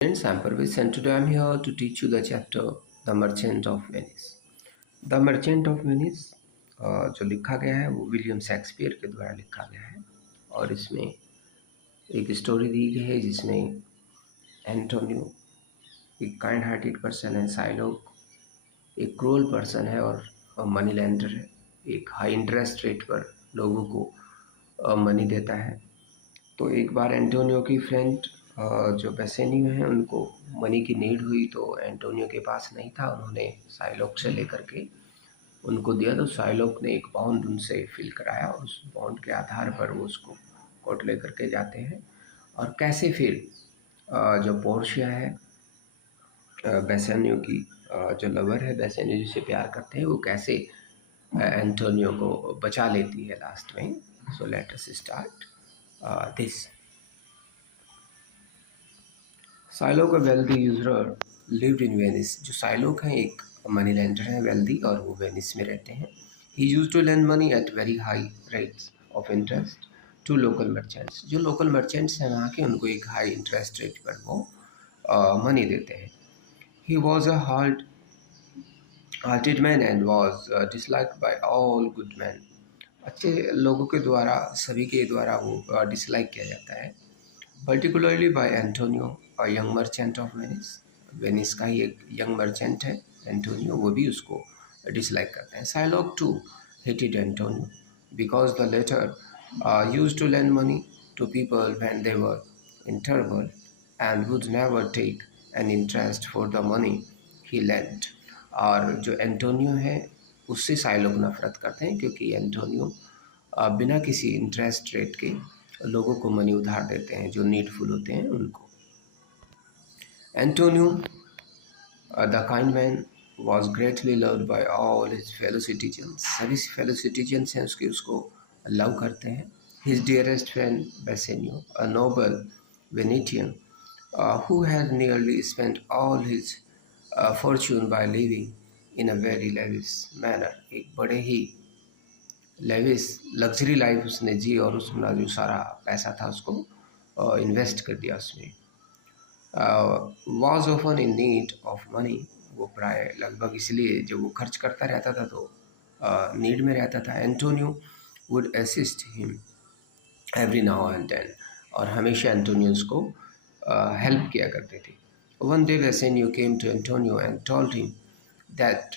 Friends, I'm Parvez and today I'm here to teach you the chapter The Merchant of Venice. The Merchant of Venice जो लिखा गया है वो William Shakespeare के द्वारा लिखा गया है और इसमें एक स्टोरी दी गई है जिसमें एंटोनियो एक काइंड हार्टेड पर्सन है, साइलोक एक क्रूअल पर्सन है और मनी लेंडर है। एक हाई इंटरेस्ट रेट पर लोगों को मनी देता है। तो एक बार एंटोनियो की फ्रेंड जो बेसेनियो हैं उनको मनी की नीड हुई तो एंटोनियो के पास नहीं था, उन्होंने साइलोक से लेकर के उनको दिया। तो साइलोक ने एक बॉन्ड उनसे फिल कराया और उस बॉन्ड के आधार पर वो उसको कोर्ट लेकर के जाते हैं। और कैसे फिर जो पोर्शिया है बेसेनियो की जो लवर है, बेसेनियो जिसे प्यार करते हैं, वो कैसे एंटोनियो को बचा लेती है लास्ट में। So let us start this. Shylock a wealthy usurer lived in Venice. जो साइलोक हैं एक मनी लेंडर हैं, वेल्दी, और वो वेनिस में रहते हैं। He use to lend money at very high rates of interest to local merchants. जो लोकल मर्चेंट्स हैं वहाँ के, उनको एक हाई इंटरेस्ट रेट पर वो मनी देते हैं। He was a hearted man and was disliked by all good man. अच्छे लोगों के द्वारा, सभी के द्वारा वो डिसलाइक किया जाता है। Particularly by Antonio, a young merchant of Venice. Venice का ही एक यंग मर्चेंट है एंटोनियो, वो भी उसको डिसलाइक करते हैं। Shylock to hated Antonio because the latter used to lend money to people when they were in trouble and would never take an interest for the money he lent। और जो Antonio है उससे साइलोक नफरत करते हैं क्योंकि एंटोनियो बिना किसी इंटरेस्ट रेट के लोगों को मनी उधार देते हैं जो नीडफुल होते हैं उनको। Antonio the kind man was greatly loved by all his fellow citizens. सभी फेलो सिटीजन्स हैं उसके, उसको लव करते हैं। His dearest friend Bassanio, a Nobel Venetian who had nearly spent all his fortune by living in a very lavish manner। एक बड़े ही Levi's luxury life उसने जी और उसमें जो सारा पैसा था उसको इन्वेस्ट कर दिया उसमें। Was often in need of money. वो प्राय लगभग इसलिए जब वो खर्च करता रहता था तो नीड में रहता था। Antonio would assist him every now and then. और हमेशा एंटोनियो उसको हेल्प किया करते थे। One day Bassanio came to Antonio and told him that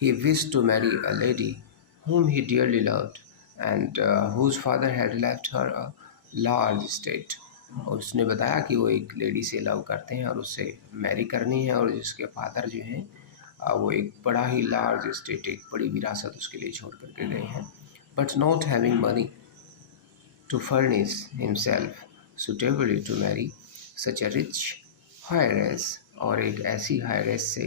he wished to marry a lady whom he dearly loved and whose father had left her a large estate। और उसने बताया कि वो एक लेडी से लव करते हैं और उससे मैरी करनी है और जिसके फादर जो हैं वो एक बड़ा ही लार्ज estate, एक बड़ी विरासत उसके लिए छोड़ करके गए हैं। But not having money to furnish himself suitably to marry such a rich heiress। और एक ऐसी हायरेस से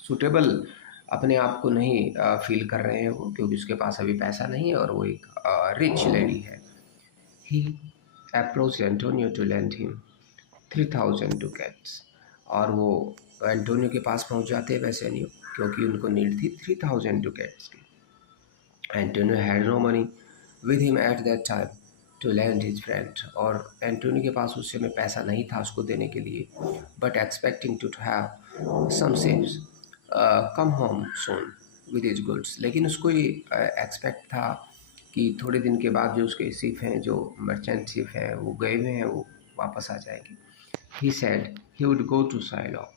सूटेबल अपने आप को नहीं फील कर रहे हैं वो, क्योंकि उसके पास अभी पैसा नहीं है और वो एक रिच लेडी है। He approach Antonio to lend him 3000 ducats। और वो एंटोनियो के पास पहुंच जाते हैं बेसेनियो क्योंकि उनको नीड थी 3000 ducats की। Antonio had no money with him at that time to lend his friend. और एंटोनियो के पास उस समय पैसा नहीं था उसको देने के लिए, but expecting to have some saves come home soon with his goods. लेकिन उसको ये एक्सपेक्ट था कि थोड़े दिन के बाद जो उसके शिप हैं, जो मर्चेंट शिप हैं वो गए हुए हैं, वो वापस आ जाएगी। He said he would go to Shylock.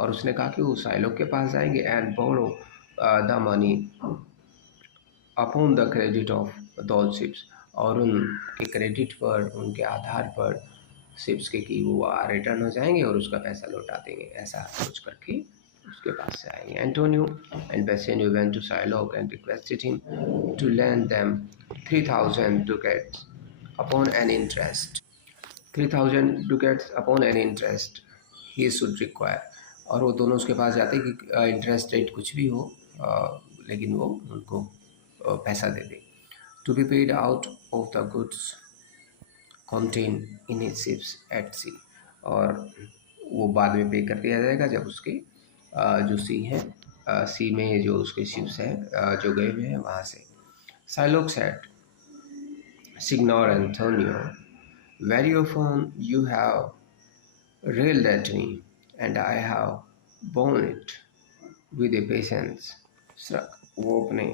और उसने कहा कि वो साइलॉक के पास जाएंगे and borrow the money upon the credit of those ships. और उनके क्रेडिट पर, उनके आधार पर शिप्स के कि वो रिटर्न हो जाएंगे और उसका पैसा लौटा देंगे, ऐसा सोच करके उसके पास से आएंगे। Antonio and Bassanio went to Shylock and requested him to lend them 3000 ducats upon an interest 3000 ducats upon an interest he should require। और वो दोनों उसके पास जाते कि इंटरेस्ट रेट कुछ भी हो लेकिन वो उनको पैसा दे दे। To be paid out of the goods contain in his ships at sea। और वो बाद में पे कर दिया जाएगा जब उसके जो सी हैं सी में जो उसके शिप्स हैं जो गए हुए हैं वहाँ से। Shylock said, signor Antonio Very often you have railed at me, and I have borne it with a patience. वो अपने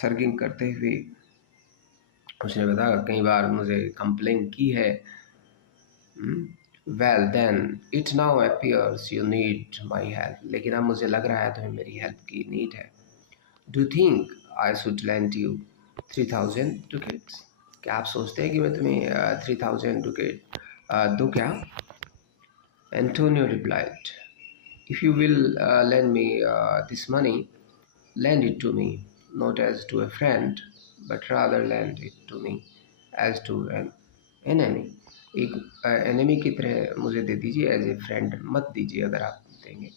सर्गिंग करते हुए उसने बताया कई बार मुझे कंप्लेन की है. Well then it now appears you need my help. लेकिन अब मुझे लग रहा है तुम्हें मेरी हेल्प की नीड है. Do think I should lend you 3000 ducats? क्या आप सोचते हैं कि मैं तुम्हें 3000 ducat दूँ क्या? Antonio replied, if you will lend me this money, lend it to me, not as to a friend, but rather lend it to me as to an enemy. एक enemy की तरह मुझे दे दीजिए, as a friend मत दीजिए अगर आप देंगे.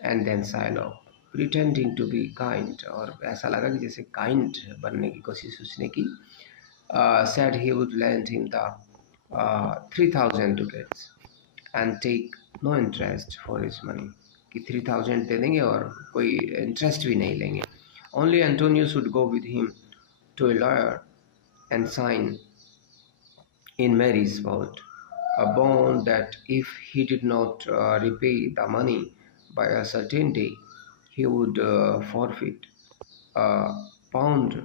And then sign off, pretending to be kind, और ऐसा लगा कि जैसे kind बनने की कोशिश उसने की. Said he would lend him the 3000 ducats and take no interest for his money. कि 3000 दे देंगे और कोई इंटरेस्ट भी नहीं लेंगे. Only Antonio should go with him to a lawyer and sign in Mary's bond a bond that if he did not repay the money by a certain day, he would forfeit a pound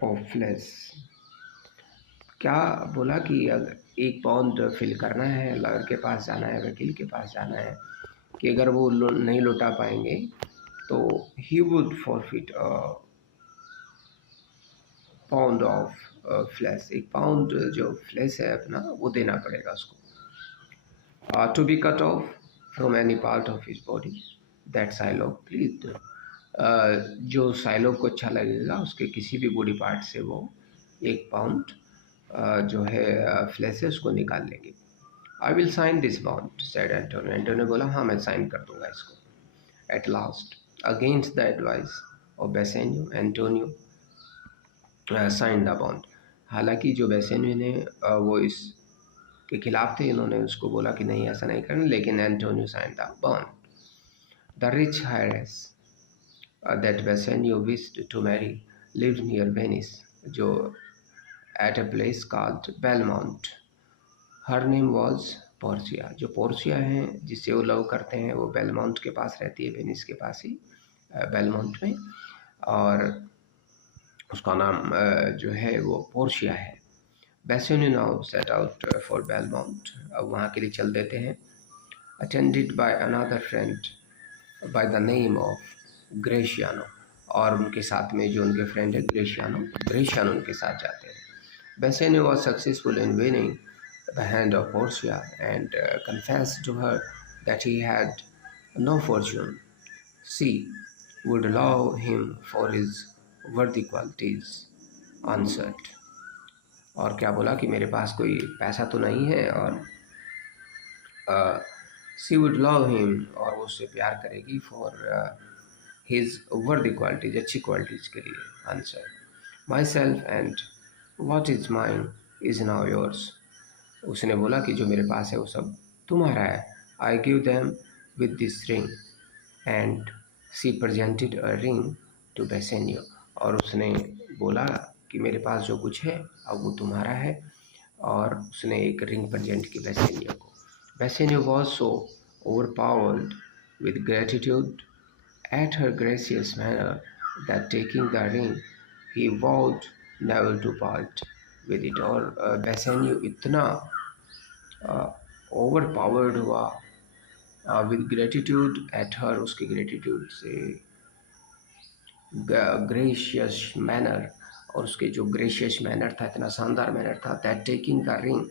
of flesh. क्या बोला कि अगर 1 pound fill करना है, lawyer के पास जाना है, वकील के पास जाना है, कि अगर वो नहीं लौटा पाएंगे तो he would forfeit pound of flesh. 1 pound जो फ्लैश है अपना वो देना पड़ेगा उसको. To be cut off from any part of his body that Shylock please. जो साइलोग को अच्छा लगेगा उसके किसी भी बॉडी पार्ट से वो 1 पाउंड जो है फ्लैश है उसको निकाल लेंगे. I will sign this bond said Antonio. Antonio बोला हाँ मैं साइन कर दूंगा इसको. At last against the advice of Bassanio, Antonio sign the bond. हालांकि जो बेसेनियो ने वो इस के खिलाफ थे, इन्होंने उसको बोला कि नहीं ऐसा नहीं करना, लेकिन Antonio sign the bond. The rich heiress that Bassanio wished to marry lived near Venice, जो at a place called Belmont. Her name was Portia. जो पोर्शिया हैं जिससे वो लव करते हैं वो बेलमाउंट के पास रहती है, वेनिस के पास ही बेलमाउंट में, और उसका नाम जो है वो पोर्शिया है. Bassanio now set out for Belmont. अब वहाँ के लिए चल देते हैं. Attended by another friend by the name of Gratiano, और उनके साथ में जो उनके फ्रेंड है ग्रेशियानो उनके साथ जाते हैं. Bassanio was successful in winning the hand of Portia and confessed to her that he had no fortune. She would love him for his worthy qualities, answered. और क्या बोला कि मेरे पास कोई पैसा तो नहीं है, और she would love him, और वो उससे प्यार करेगी for his worthy qualities, अच्छी qualities के लिए, answered. Myself and what is mine is now yours. उसने बोला कि जो मेरे पास है वो सब तुम्हारा है. I give them with this ring, and she presented a ring to Bassanio. और उसने बोला कि मेरे पास जो कुछ है अब वो तुम्हारा है, और उसने एक रिंग प्रेजेंट की Bassanio को. Bassanio was so overpowered with gratitude at her gracious manner that taking the ring he vowed never to part with it. और बेसेनियो इतना ओवर पावर्ड हुआ विद ग्रेटिट्यूड एट हर, उसके gratitude से, gracious manner, और उसके जो gracious manner था, इतना शानदार मैनर था, that taking the ring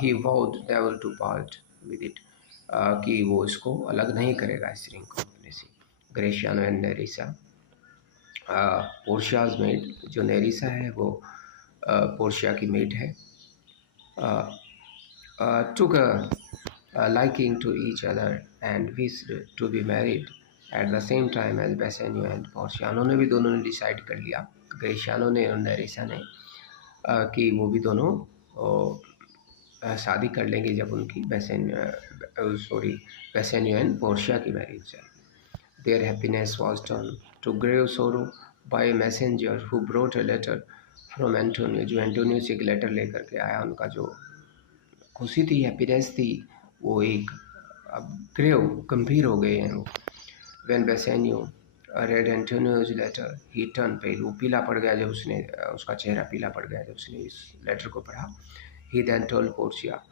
he would never to part with it, कि वो इसको अलग नहीं करेगा इस रिंग को अपने से. ग्रेशियानो एंड नेरिसा, पोर्शियाज मेड, जो नेरिसा है वो पोर्शिया की मेड है, took a liking to each other and wished to be married at the same time as Bassanio and Portia. उन्होंने भी दोनों ने डिसाइड कर लिया, ग्रेशियानो ने और नेरिसा ने, कि वो भी दोनों शादी कर लेंगे जब उनकी Bassanio and Portia की मैरिज है. Their happiness was turned to grave sorrow by a messenger who brought a letter from Antonio, जो एंटोनियो से एक लेटर लेकर के आया, उनका जो खुशी थी, हैप्पीनेस थी, वो एक अब ग्रेव गंभीर हो गए हैं वो। When Bassanio read Antonio's letter, he turned pale. वो पीला पड़ गया जब उसने उसका चेहरा पीला पड़ गया जब उसने इस लेटर को पढ़ा। He then told Portia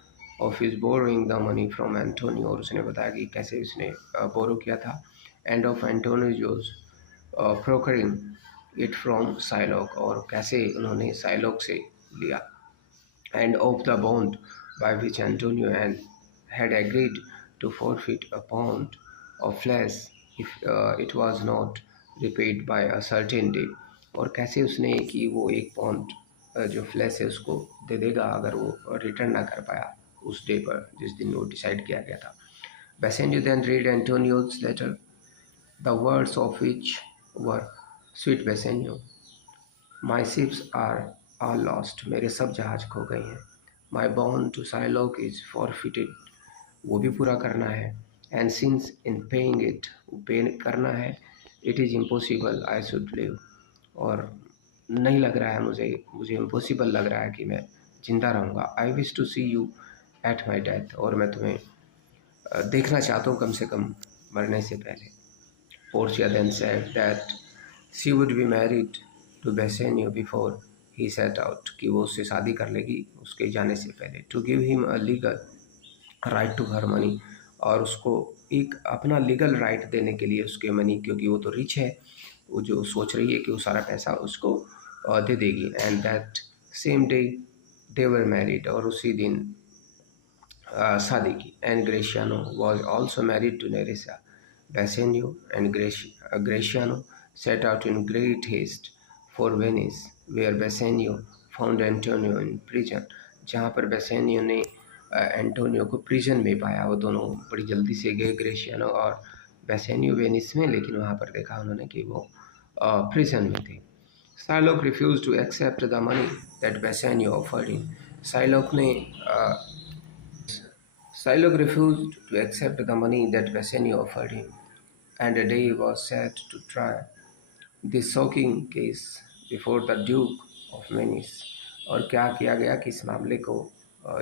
of his borrowing the money from Antonio, और उसने बताया कि कैसे उसने बोरो किया था, and of Antonio's procuring it from Shylock, और कैसे उन्होंने साइलॉक से लिया, and of the bond by which Antonio had agreed to forfeit a pound of flesh if it was not repaid by a certain day, और कैसे उसने कि वो एक पाउंड जो फ्लैश है उसको दे देगा अगर वो रिटर्न ना कर पाया उस डे पर जिस दिन वो डिसाइड किया गया था। Bassanio then read Antonio's letter, the words of which were, "Sweet Bassanio, my ships are all lost, मेरे सब जहाज खो गए हैं। My bond to Shylock is forfeited, वो भी पूरा करना है। And since in paying it, वो पे करना है, it is impossible I should live, और नहीं लग रहा है मुझे इम्पॉसिबल लग रहा है कि मैं जिंदा रहूँगा। I wish to see you at my death, और मैं तुम्हें देखना चाहता हूँ कम से कम मरने से पहले। Portia then said that she would be married to Bassanio before he set out, कि वो उससे शादी कर लेगी उसके जाने से पहले। To give him a legal right to her money, और उसको एक अपना लीगल राइट देने के लिए उसके मनी, क्योंकि वो तो रिच है, वो जो सोच रही है कि वो सारा पैसा उसको दे देगी। And that same day they were married, और उसी दिन शादी की। And Gratiano was also married to Nerissa. Bassanio and Graciano set out in great haste for Venice, where Bassanio found Antonio in prison, जहाँ पर बेसेनियो ने Antonio को prison में पाया। वो दोनों बड़ी जल्दी से गए, ग्रेशियानो और बेसेनियो, वेनिस में, लेकिन वहाँ पर देखा उन्होंने कि वो प्रिजन में थे। Shylock refuse to accept the money that Bassanio offered him. Shylock ने Shylock refused to accept the money that Bassanio offered him, and a day was set to try this shocking case before the Duke of Venice। और क्या किया गया कि इस मामले को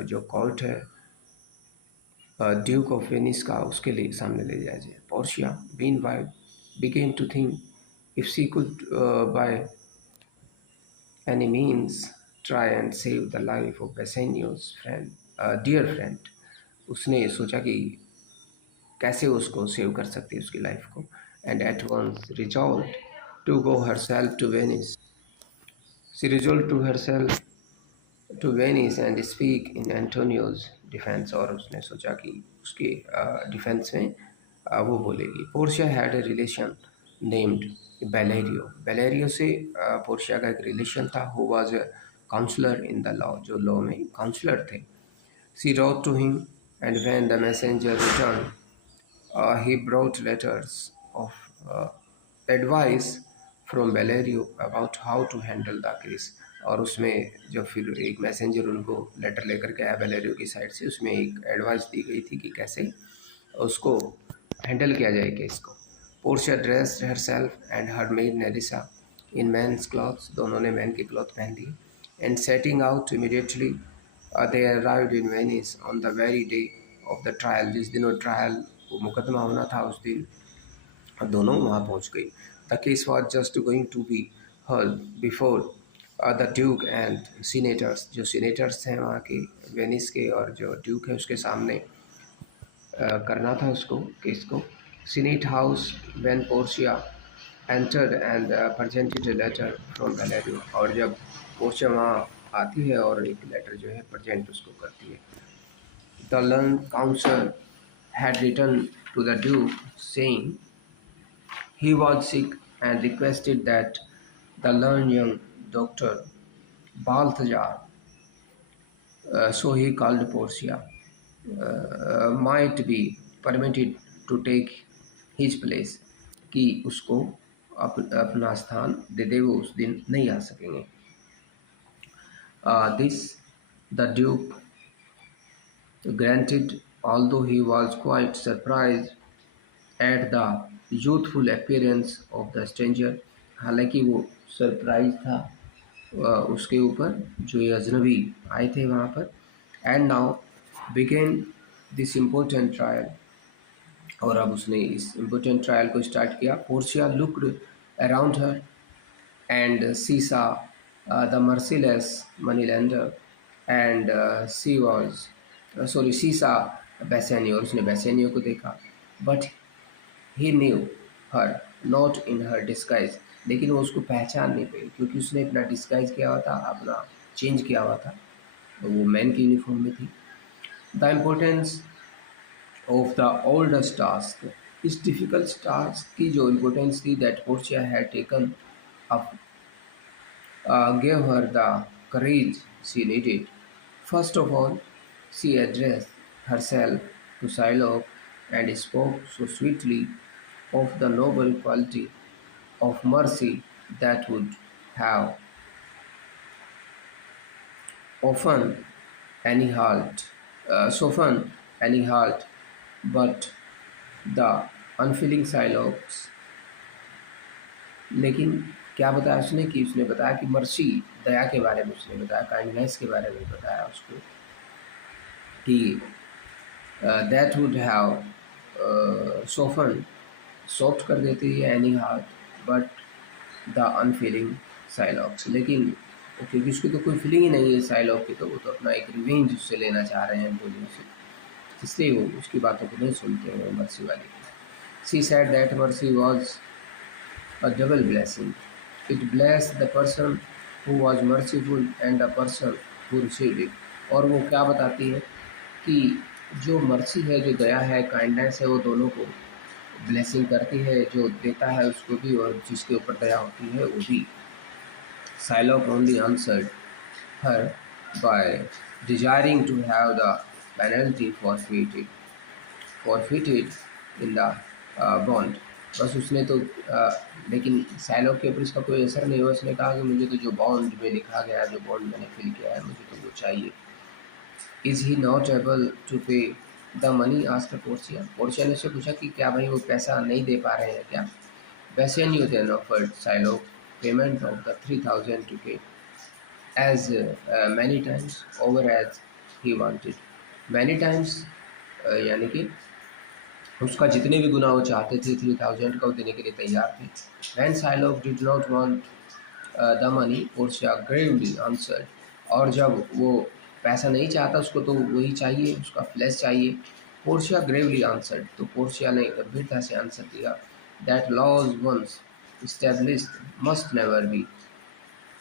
जो कोर्ट है ड्यूक ऑफ वेनिस का, उसके लिए सामने ले जाया जाए। Portia, meanwhile, began to think if she could by any means try and save the life of Bassanio's friend, dear friend। उसने सोचा कि कैसे उसको सेव कर सकती है उसकी लाइफ को। And at once resolve to go herself to Venice, she resolve to herself to Venice and speak in Antonio's defence, और उसने सोचा कि उसके डिफेंस में वो बोलेगी। Portia had a relation named Bellario. Bellario से पोर्शिया का एक रिलेशन था, who was a counsellor in the law, जो लॉ में काउंसलर थे। She wrote to him, and when the messenger return he brought letters of uh, advice from Valerio about how to handle the case। और उसमें जब फिर एक messenger उनको letter लेकर के आया वेलेरियो की साइड से, उसमें एक एडवाइस दी गई थी कि कैसे उसको हैंडल किया जाए केस को। Portia dressed herself and her maid Nerissa in man's clothes, दोनों ने मैन के क्लॉथ पहन ली। And setting out immediately they arrived in Venice on the very day of the trial, जिस दिन वो ट्रायल वो मुकदमा होना था उस दिन दोनों वहाँ पहुँच गई। The case was just going to be heard before the Duke and senators, जो सीनेटर्स हैं वहाँ के वेनिस के, और जो ड्यूक है उसके सामने करना था उसको केस को। Senate house when Portia entered and presented a letter from Valerio, और जब पोर्शिया वहाँ आती है और एक लेटर जो है प्रेजेंट उसको करती है। The learned counsel had written to the Duke, saying he was sick, and requested that the learned young doctor Balthazar, so he called Portia, might be permitted to take his place, कि उसको अपना स्थान दे दे, वो उस दिन नहीं आ सकेंगे। This the Duke granted, although he was quite surprised at the youthful appearance of the stranger। हालांकि वो सरप्राइज था उसके ऊपर जो ये अजनबी आए थे वहाँ पर। And now began this important trial. और अब उसने इस इम्पोर्टेंट ट्रायल को स्टार्ट किया. Portia looked around her and she saw the merciless money lender and she was sorry she saw Bassanio, और उसने बेसेनियो को देखा. But he knew her not in her disguise, लेकिन वो उसको पहचान नहीं पाई क्योंकि उसने अपना डिस्गाइज किया हुआ था, अपना चेंज किया हुआ था, तो वो मैन की यूनिफॉर्म में थी. The importance of the oldest task, इस difficult task की जो importance थी that Portia had taken up gave her the courage she needed. First of all, she addressed herself to Shylock and spoke so sweetly of the noble quality of mercy that would have often softened any heart, but the unfeeling Shylock's. लेकिन क्या बताया उसने कि उसने बताया कि mercy, दया के बारे में उसने बताया, काइंडनेस के बारे में बताया उसको कि दैट वुड हैव सॉफ्ट कर देती है any heart but the unfeeling Shylock's. लेकिन क्योंकि उसकी तो कोई फीलिंग ही नहीं है साइलॉक की, तो वो तो अपना एक रिवेंज उससे लेना चाह रहे हैं एंटोनियो से, इसलिए वो उसकी बातों को नहीं सुनते हैं मर्सी वाली. She said that mercy was a double blessing. It blessed the person who was merciful and the person who received it. और वो क्या बताती है कि जो मर्सी है, जो दया है, काइंडनेस है, वो दोनों को ब्लेसिंग करती है, जो देता है उसको भी और जिसके ऊपर दया होती है वो भी. Shylock only answered her by desiring to have the penalty forfeited in the bond. बस उसने तो लेकिन साइलॉक के ऊपर इसका कोई असर नहीं हुआ. उसने कहा कि मुझे तो जो बॉन्ड में लिखा गया, जो बॉन्ड मैंने फिल किया है, मुझे तो वो चाहिए. Is he not able to pay the money, asked Portia. Portia ने उससे पूछा कि क्या भाई वो पैसा नहीं दे पा रहे हैं क्या. Bassanio then offered Shylock payment of the 3000 ducats as many times over as he wanted. Many times यानी कि उसका जितने भी गुना वो चाहते थे 3000 का वो देने के लिए तैयार थे. When Shylock did not want the money, Portia gravely answered. और जब वो पैसा नहीं चाहता, उसको तो वही चाहिए, उसका फ्लैश चाहिए. Portia gravely answered. तो पोर्शिया ने गंभीरता से आंसर दिया that laws once established must never be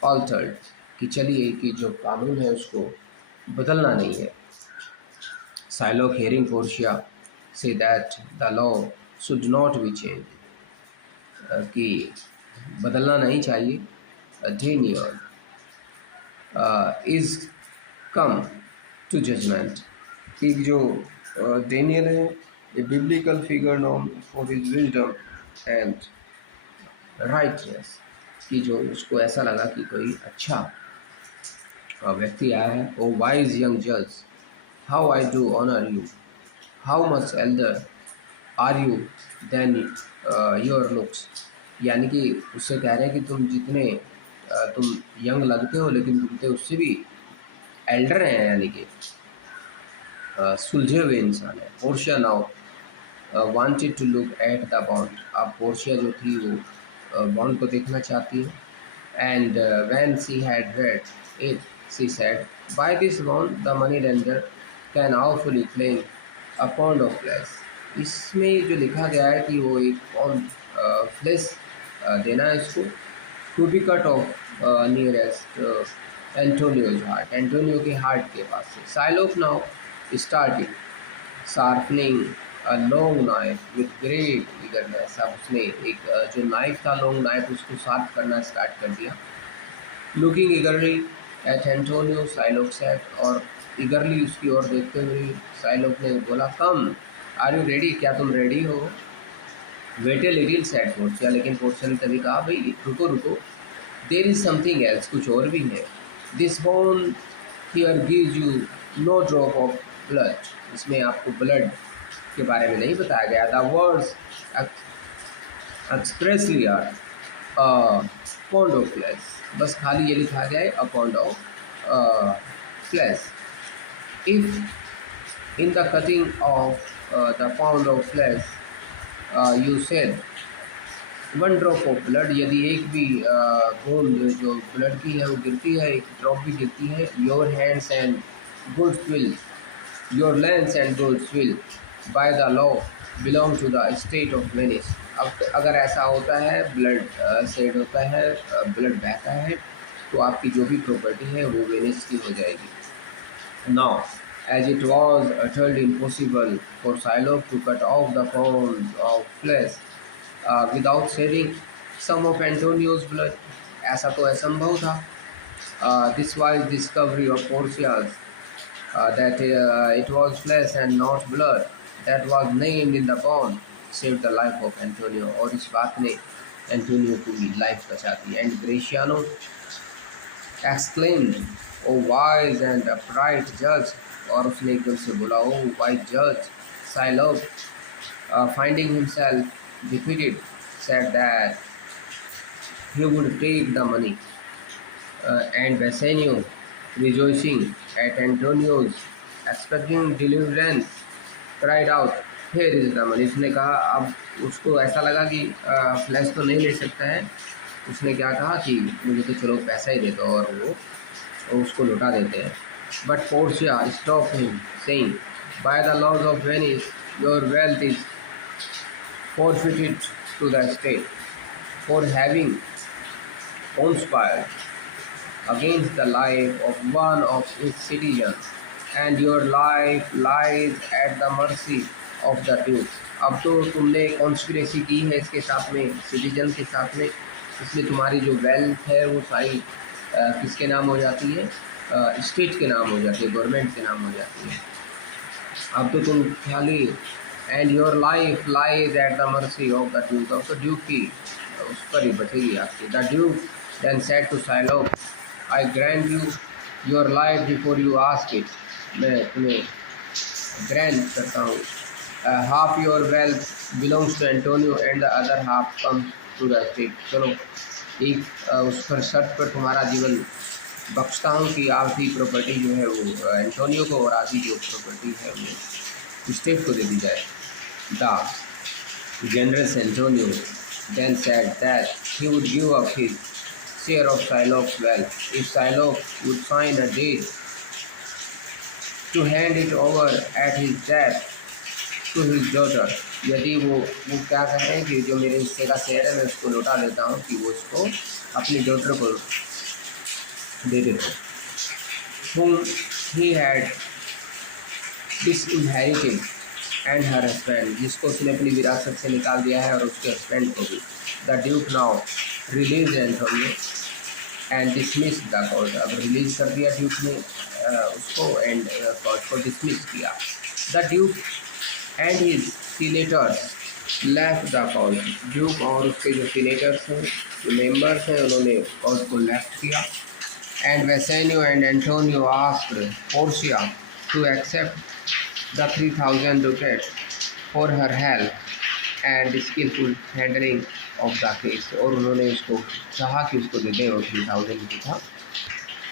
altered. कि चलिए कि जो कानून है उसको बदलना नहीं है. Shylock hearing Portia say that the law should not be changed, कि बदलना नहीं चाहिए. Daniel is come to judgment. कि जो डेनियल है, a biblical figure known for his wisdom and righteousness, कि जो उसको ऐसा लगा कि कोई अच्छा व्यक्ति आया है. ओ वाइज यंग जज, how I do honour you, how much elder are you than your looks. यानी कि उससे कह रहे हैं कि तुम जितने तुम यंग लगते हो, लेकिन तुम तो उससे भी एल्डर हैं, यानी कि सुलझे हुए इंसान है. Portia now wanted to look at the bond. अब पोर्शिया जो थी वो बॉन्ड को देखना चाहती है. And when she had read it she said by this bond the money lender can awfully claim a pound of flesh. इसमें जो लिखा गया है कि वो एक पाउंड फ्लैश देना है इसको, to be cut off nearest Antonio's heart, Antonio के हार्ट के पास से. Shylock now starting sharpening a long knife with great eagerness. अब उसने एक जो नाइफ था, लॉन्ग नाइफ, उसको शार्प करना स्टार्ट कर दिया. Looking eagerly at Antonio Shylock said, और ईगरली उसकी ओर देखते हुए साइलोक ने बोला कम आर यू रेडी, क्या तुम रेडी हो. Wait a little said Portia, लेकिन पोर्शिया ने तभी कहा भाई रुको रुको, देयर इज समथिंग एल्स, कुछ और भी है. This bond here gives you no drop of blood, इसमें आपको ब्लड के बारे में नहीं बताया गया. The words expressly are pound of flesh, बस खाली ये लिखा गया है a pound of flesh. If In the cutting of the pound of flesh, you said one drop of blood, यदि एक भी बूंद जो ब्लड की है वो गिरती है, एक ड्रॉप भी गिरती है, your hands and goods will your lands and goods will by the law belong to the state of Venice. अब अगर ऐसा होता है, ब्लड सेड होता है, ब्लड बहता है, तो आपकी जो भी प्रॉपर्टी है वो वेनिस की हो जाएगी। Now as it was utterly impossible for Psylocke to cut off the pound of flesh without saving some of Antonio's blood, ऐसा तो असंभव था। This wise discovery of Porcia's that it was flesh and not blood that was named in the bond saved the life of Antonio, और इस बात ने Antonio की life बचा दी। And Gratiano exclaimed, "O wise and upright judge," और उसने एकदम से बोला, "O wise judge." Psylocke, finding himself defeated, said that he would take the money, and Bassanio, rejoicing at Antonio's expecting deliverance, cried out, "Here is the money." उसने कहा, अब उसको ऐसा लगा कि फ्लैश तो नहीं ले सकता है, उसने क्या कहा कि मुझे तो चलो पैसा ही दे दो, और वो उसको लौटा देते हैं। But Portia stop him saying, by the laws of Venice your wealth is forfeited to the state for having conspired against the life of one of its citizens, and your life lies at the mercy of the duke. अब तो तुमने conspiracy की है इसके साथ में, citizen के साथ में, इसलिए तुम्हारी जो वेल्थ है वो सारी किसके नाम हो जाती है? स्टेट के नाम हो जाती है, गवर्नमेंट के नाम हो जाती है। अब तो तुम खाली and your life lies at the mercy of the duke, अब तो ड्यूक की उस पर ही बचेगी आपकी। The duke then said to Shylock, I grant you your life before you ask it, मैं तुम्हें ग्रांट करता हूँ, half your wealth belongs to Antonio and the other half comes to the state. चलो एक उस पर शर्त पर तुम्हारा जीवन बख्शता हूँ कि आधी प्रॉपर्टी जो है वो एंटोनियो को और आधी जो प्रॉपर्टी है वो स्टेट को दे दी जाए। The generous Antonio then said that he would give up his share of Psylocke's wealth if Psylocke would sign a deed to hand it over at his death to his daughter। यदि वो क्या कह रहे हैं कि जो मेरे हिस्से का शेयर है मैं उसको लौटा देता हूँ, कि वो उसको अपनी डॉटर को दे देते, whom he had disinherited and her husband, जिसको उसने अपनी विरासत से निकाल दिया है, और उसके हस्बैंड को भी। The Duke now release Antonio and dismiss the court, अब रिलीज कर दिया ड्यूक ने उसको, एंड कोर्ट को डिसमिस किया। The Duke and his senators left the court, Duke और उसके जो सीनेटर्स हैं, जो मेंबर्स हैं, उन्होंने कोर्ट को लेफ्ट किया। And Bassanio and Antonio asked Porcia to accept the 3,000 ducats for her help and skillful handling of the case, और उन्होंने उसको कहा कि उसको दे दें, और 3,000 की था।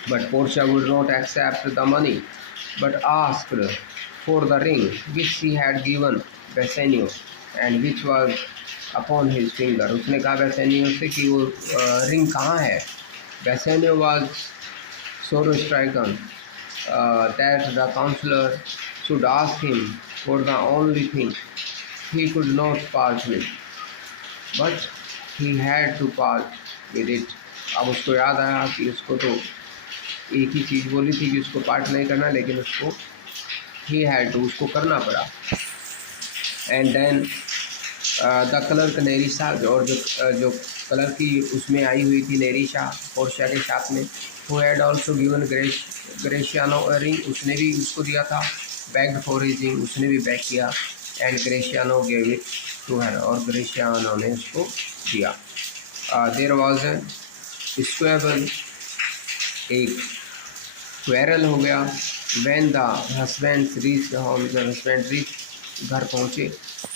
But Portia would not accept the money but asked for the ring which she had given Bassanio and which was upon his finger। उसने कहा Bassanio से कि वो रिंग कहाँ है। Bassanio was so stricken that the counselor should ask him for the only thing he could not part with, but he had to part with it। अब उसको याद आया कि उसको तो एक ही चीज़ बोली थी कि उसको पार्ट नहीं करना, लेकिन उसको he had to, उसको करना पड़ा। एंड देन द क्लर्क नेरिशा, और जो कलर की उसमें आई हुई थी नेरिशा पोर्शिया के साथ में, who had also given ग्रेशियानो a ring, उसने भी उसको दिया था। begged for his ring, उसने भी बैग किया। And Gratiano gave it to her, और ग्रेशियानो ने उसको दिया। there was a squabble, एक क्वेरल हो गया। when the husbands reached home, जब हस्बैंड रीच घर पहुँचे,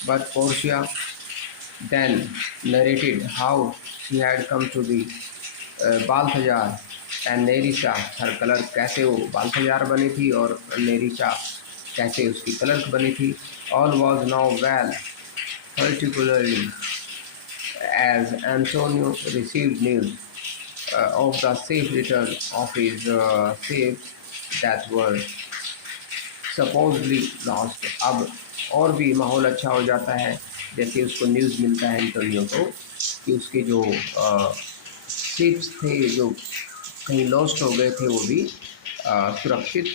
but Portia then narrated how she had come to be Balthazar and Nerissa her clerk, कैसे वो बाल्थाजार बनी थी और नेरिशा कैसे उसकी क्लर्क बनी थी। All was now well, particularly as Antonio received news of the safe return of his safes that were supposedly lost। अब और भी माहौल अच्छा हो जाता है जैसे उसको न्यूज़ मिलता है एंटोनियो को कि उसके जो शिप्स थे जो कहीं लॉस्ट हो गए थे वो भी सुरक्षित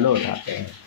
लौट आते हैं।